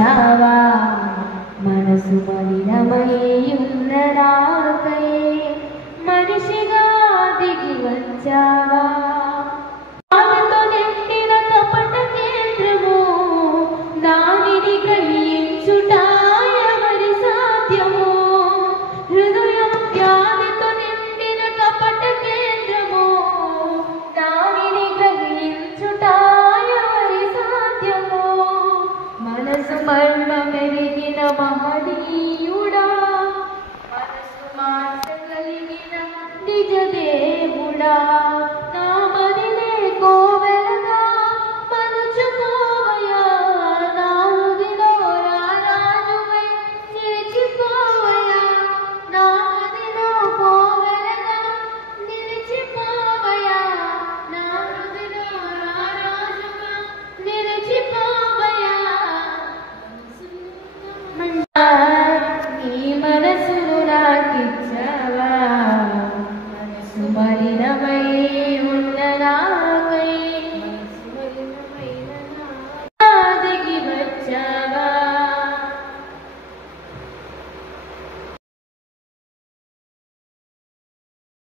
చావా మనసు మలినమయ్యున్న నాకై మనిషిగా దిగి వచ్చావా ఆమెతో నిండిన కపట కేంద్రము దానిని గ్రహించుట ఎవరి సాధ్యము హృదయం వ్యాధితో నిండిన కపట కేంద్రము దానిని గ్రహించుట ఎవరి సాధ్యము మనసు మర్మ మెరిగిన మహనీయ